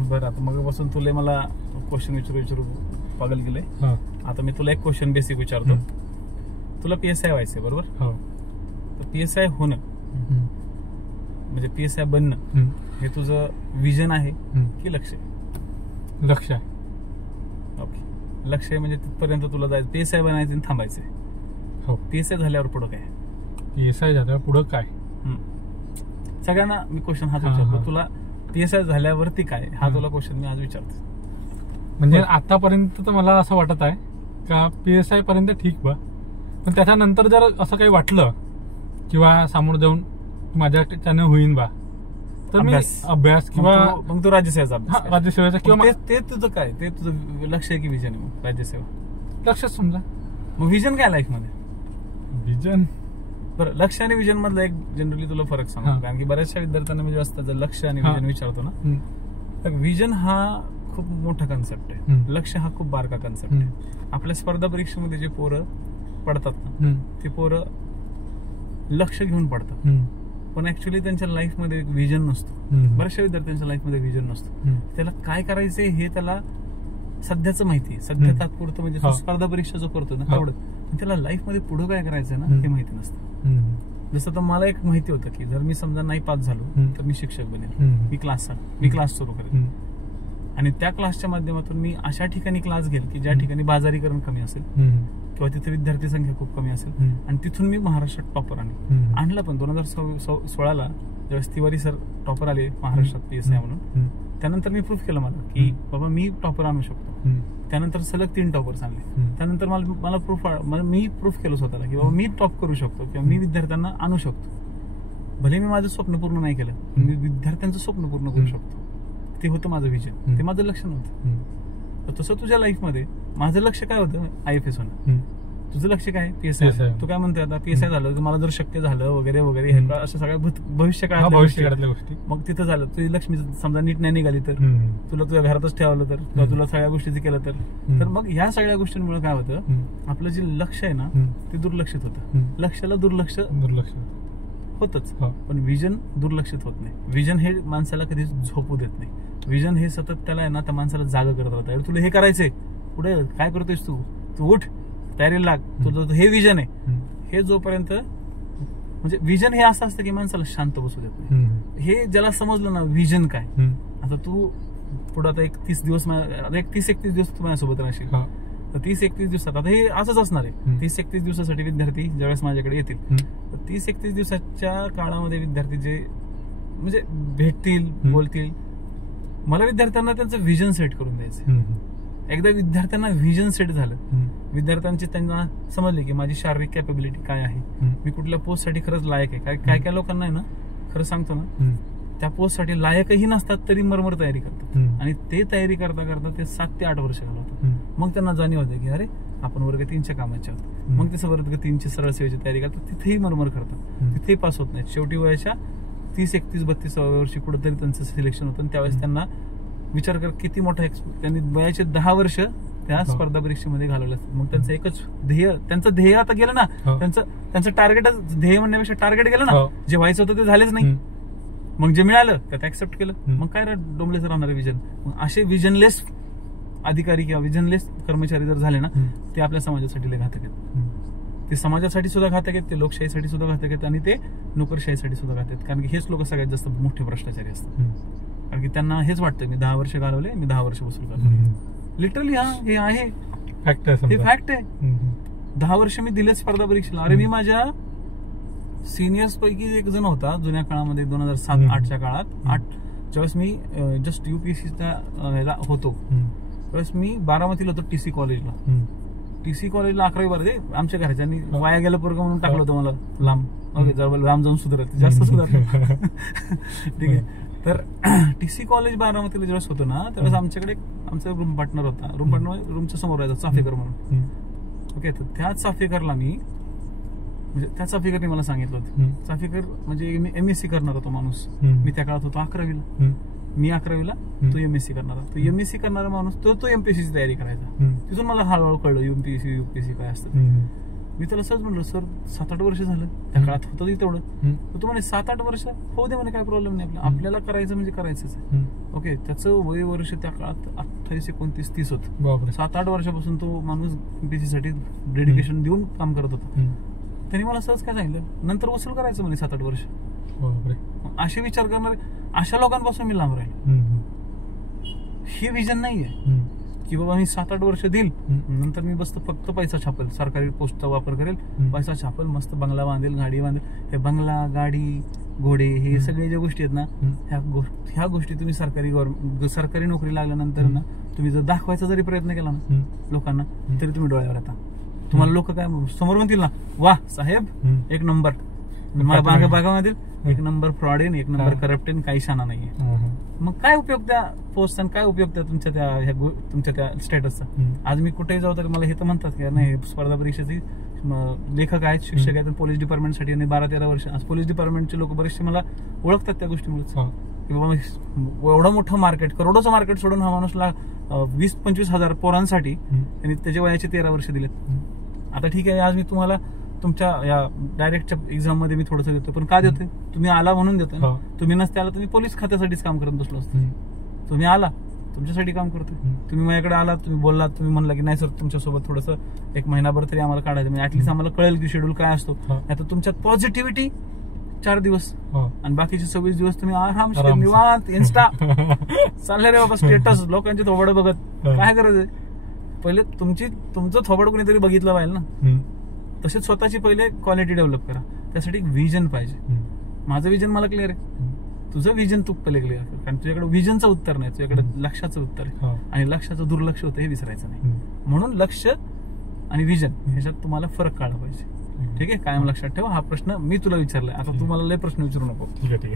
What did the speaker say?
बरं, आता मग बसून तुला मला क्वेश्चन विचारू पागल गेले. आता मी तुला एक क्वेश्चन बेसिक विचारतो. तुला PSI व्हायचंय बरोबर? तर PSI होणं म्हणजे PSI बनणं हे तुझं विजन आहे की लक्ष आहे? लक्ष आहे. ओके, लक्ष आहे म्हणजे तिथपर्यंत तुला जायचं, PSI बनायचं आणि थांबायचंय. हो. PSI झाल्यावर पुढं काय? PSI झाल्यावर पुढं काय? सगळ्यांना मी क्वेश्चन हाच विचारतो. तुला PSI झाल्यावरती काय हा तुला क्वेश्चन मी आज विचारतो. म्हणजे आतापर्यंत तर मला असं वाटत आहे का PSI पर्यंत ठीक बा, पण त्याच्यानंतर जर असं काही वाटलं किंवा समोर जाऊन माझ्या त्याने होईन बा, तर मी अभ्यास किंवा मग तू राज्यसेवेचा अभ्यास, राज्यसेवेचा किंवा ते तुझं काय, ते तुझं लक्ष आहे की विजन आहे? मग राज्यसेवा लक्षच समजा. मग विजन काय लाईफ मध्ये? विजन बरं, लक्ष आणि विजन मधला एक जनरली तुला फरक सांगतो, कारण की बऱ्याचशा विद्यार्थ्यांना म्हणजे असतं लक्ष आणि विजन विचारतो ना, तर विजन हा खूप मोठा कन्सेप्ट आहे, लक्ष हा खूप बारका कन्सेप्ट आहे. आपल्या स्पर्धा परीक्षेमध्ये जे पोरं पडतात ना, ते पोरं लक्ष घेऊन पडतात, पण ऍक्च्युअली त्यांच्या लाईफ मध्ये एक विजन नसतो. बऱ्याचशा विद्यार्थ्यांच्या लाईफ मध्ये विजन नसतो. त्याला काय करायचंय हे त्याला सध्याच माहिती आहे, सध्या तात्पुरतं म्हणजे स्पर्धा परीक्षा जो करतो ना तेवढं, त्याला लाईफ मध्ये पुढे काय करायचंय ना हे माहिती नसतं. जसं तर मला एक माहिती होतं की जर मी समजा नाही पास झालो तर मी शिक्षक बनेल, मी क्लास सुरू करेल, आणि त्या क्लासच्या माध्यमातून मी अशा ठिकाणी क्लास घेईल की ज्या ठिकाणी बाजारीकरण कमी असेल किंवा तिथे विद्यार्थी संख्या खूप कमी असेल, आणि तिथून मी महाराष्ट्रात टॉपर आणला. पण 2016ला ज्यावेळेस तिवारी सर टॉपर आले महाराष्ट्रात PSI म्हणून, त्यानंतर मी प्रूफ केलं मला की बाबा मी टॉपर आणू शकतो. त्यानंतर सलग 3 टॉपर्स आणले. त्यानंतर मला मी प्रूफ केलं स्वतःला की बाबा मी टॉप करू शकतो किंवा मी विद्यार्थ्यांना आणू शकतो. भले मी माझं स्वप्न पूर्ण नाही केलं, मी विद्यार्थ्यांचं स्वप्न पूर्ण करू शकतो. ते होतं माझं विजन, ते माझं लक्ष नव्हतं. तसं तुझ्या लाईफ मध्ये माझं लक्ष काय होतं? IFS होणं. तुझं लक्ष काय? PSI. तू काय म्हणतोय आता PSI झालं तर मला जर शक्य झालं वगैरे वगैरे अशा सगळ्या भविष्यकाळातल्या गोष्टी, मग तिथं झालं तुझी लक्ष्मी समजा नीट नाही निघाली तर, तुला तुझ्या घरातच ठेवलं तर, किंवा तुला सगळ्या गोष्टीचं केलं तर मग ह्या सगळ्या गोष्टींमुळे काय होतं, आपलं जे लक्ष आहे ना ते दुर्लक्षित होतं. लक्षाला दुर्लक्ष होतच, पण विजन दुर्लक्षित होत नाही. विजन हे माणसाला कधी झोपू देत नाही. विजन हे सतत त्याला आहे ना त्या माणसाला जागा करत राहतं. तुला हे करायचंय, पुढे काय करतोयस तू उठ, तयारीला लाग, तुझं हे विजन आहे. हे जोपर्यंत म्हणजे विजन हे असं असतं की माणसाला शांत बसू देत नाही. हे ज्याला समजलं ना विजन काय, आता तू पुढे आता 31 दिवस तू माझ्यासोबत राहशील, तर 30-31 दिवसात आता हे असंच असणार आहे. 30-31 दिवसासाठी विद्यार्थी ज्यावेळेस माझ्याकडे येतील, 30-31 दिवसाच्या काळामध्ये विद्यार्थी जे म्हणजे भेटतील, बोलतील, मला विद्यार्थ्यांना त्यांचं विजन सेट करून द्यायचं. एकदा विद्यार्थ्यांना विजन सेट झालं, विद्यार्थ्यांची त्यांना समजले की माझी शारीरिक कॅपेबिलिटी काय आहे, मी कुठल्या पोस्टसाठी खरंच लायक आहे. काय काय लोकांना आहे ना, खरं सांगतो ना, त्या पोस्टसाठी लायकही नसतात तरी मरमर तयारी करतात, आणि ते तयारी करता करता ते 7 ते 8 वर्ष घालवतात. मग त्यांना जाणीव होते की अरे आपण वर्ग 3च्या कामाचे आहोत. मग ते वर्ग 3ची सरळ सेवेची तयारी करतात, तिथेही मरमर करतात, तिथेही पास होत नाही. शेवटी वयाच्या 30-31-32 वर्षी कुठेतरी त्यांचं सिलेक्शन होतं, आणि त्यावेळेस त्यांना विचार कर किती मोठा त्यांनी वयाचे 10 वर्ष त्या स्पर्धा परीक्षेमध्ये घालवले असतात. मग त्यांचं एकच ध्येय, त्यांचं ध्येय आता गेलं ना, त्यांचं टार्गेटच, ध्येय म्हणण्यापेक्षा टार्गेट गेलं ना, जे व्हायचं होतं ते झालेच नाही. मग जे मिळालं त्यात ऍक्सेप्ट केलं, मग काय डोंबलेच राहणार विजन. मग असे विजनलेस अधिकारी किंवा विजनलेस कर्मचारी जर झाले ना, ते आपल्या समाजासाठी लय घातक आहेत. ते समाजासाठी सुद्धा घातक आहेत, ते लोकशाहीसाठी सुद्धा घातक आहेत, आणि ते नोकरशाहीसाठी सुद्धा घातक आहेत. कारण की हेच लोक सगळ्यात जास्त मोठे भ्रष्टाचारी असतात. कारण की त्यांना हेच वाटतं मी 10 वर्ष घालवले, मी 10 वर्ष वसूल करतो. लिटरली हे आहे फॅक्ट आहे. 10 वर्ष मी दिले स्पर्धा परीक्षेला. अरे मी माझ्या सिनियर्स पैकी एक जण होता जुन्या काळामध्ये 2007-8च्या काळात, ज्यावेळेस मी जस्ट UPSCच्या होतो त्यावेळेस मी बारामतीला होतो TC कॉलेजला. TC कॉलेजला 11वी-12वी आमच्या घरच्यांनी वाया गेलं पोरगं म्हणून टाकलं होतं मला लांब. ओके, जरा लांब जाऊन सुधारत, जास्त सुधारलं. ठीक आहे. तर TC कॉलेज बारामतीला ज्यावेळेस होतो ना त्यावेळेस आमच्याकडे आमचा रूम पार्टनर होता. रूमच्या समोर राहायचा चाफेकर म्हणून. ओके, तर त्याच चाफेकरला मी म्हणजे त्या चाफेकरने मला सांगितलं होतं, चाफेकर म्हणजे मी MSc करणार होतो माणूस. मी त्या काळात होतो 11वीला, मी 11वीला, तो MSc करणारा. तो MSc करणारा माणूस तो MPSCची तयारी करायचा. तिथून मला हळूहळू कळलं UPSC काय असतं. मी त्याला सहज म्हणलं, सर 7-8 वर्ष झालं, त्या काळात होतं तेवढं. तर तू म्हणे 7-8 वर्ष होऊ दे म्हणे, काय प्रॉब्लेम नाही, आपल्याला करायचं म्हणजे करायचंच आहे. ओके, त्याचं वय वर्ष त्या काळात 28, 29, 30 होतं. 7-8 वर्षापासून तो माणूस MPSC साठी डेडिकेशन देऊन काम करत होता. त्यांनी मला सहज काय सांगितलं, नंतर वसूल करायचं म्हणे 7-8 वर्ष. असे विचार करणारे अशा लोकांपासून मी लांब राहील. हे विजन नाहीये की बाबा मी 7-8 वर्ष देईल, नंतर मी बसतो फक्त पैसा छापेल, सरकारी पोस्टचा वापर करेल, पैसा छापेल, मस्त बंगला बांधेल, गाडी बांधेल. हे बंगला, गाडी, घोडे, हे सगळे ज्या गोष्टी आहेत ना, ह्या गोष्टी तुम्ही सरकारी नोकरी लागल्यानंतर ना, तुम्ही जर दाखवायचा जरी प्रयत्न केला ना लोकांना, तरी तुम्ही डोळ्यावर येता. तुम्हाला लोक काय समोर म्हणतील ना, वा साहेब एक नंबर, भागामधील एक नंबर फ्रॉड आहे, एक नंबर करप्ट आहे, काही शाना नाहीये. मग काय उपयोग त्या पोस्टचा, काय उपयोग त्या तुमच्या त्या स्टेटसचा? आज मी कुठेही जाऊ तर मला हे तर म्हणतात की नाही, स्पर्धा परीक्षेची लेखक आहेत, शिक्षक आहेत, पोलीस डिपार्टमेंटसाठी आणि 12-13 वर्ष आज पोलीस डिपार्टमेंटचे लोक बरेचसे मला ओळखतात त्या गोष्टीमुळे की बाबा एवढं मोठं मार्केट, करोडोचं मार्केट सोडून हा माणूसला 20-25 हजार पोरांसाठी त्यांनी त्याच्या वयाचे 13 वर्ष दिलेत. आता ठीक आहे, आज मी तुम्हाला तुमच्या या डायरेक्टच्या एक्झाम मध्ये मी थोडंसं देतो, पण का देतोय? तुम्ही आला म्हणून देतोय. तुम्ही नसते आला, तुम्ही पोलीस खात्यासाठीच काम करत बसलो असतो. तुम्ही आला, तुमच्यासाठी काम करतोय. तुम्ही माझ्याकडे आला, तुम्ही बोललात, तुम्ही म्हणला की नाही सर तुमच्यासोबत थोडंसं 1 महिनाभर तरी आम्हाला काढायचं, म्हणजे ऍटलीस्ट आम्हाला कळेल की शेड्यूल काय असतो. आता तुमच्यात पॉझिटिव्हिटी 4 दिवस आणि बाकीचे 26 दिवस तुम्ही आराम निवांत इन्स्टा चालले रे बाबा, स्टेटस, लोकांचे थोबड बघत. काय करायचंय? पहिले तुमचं थोबड कोणीतरी बघितलं पाहिजे ना. तसेच स्वतःची पहिले क्वालिटी डेव्हलप करा. त्यासाठी एक विजन पाहिजे. माझं विजन मला क्लिअर आहे, तुझं विजन तू पहिले क्लिअर कर, कारण तुझ्याकडे विजनचं उत्तर नाही, तुझ्याकडे लक्षाचं उत्तर आहे. आणि लक्षाचं दुर्लक्ष होतं हे विसरायचं नाही. म्हणून लक्ष आणि विजन ह्याच्यात तुम्हाला फरक काढला पाहिजे. ठीक आहे, कायम लक्षात ठेवा. हा प्रश्न मी तुला विचारलाय, आता तू मला लय प्रश्न विचारू नको. ठीक आहे.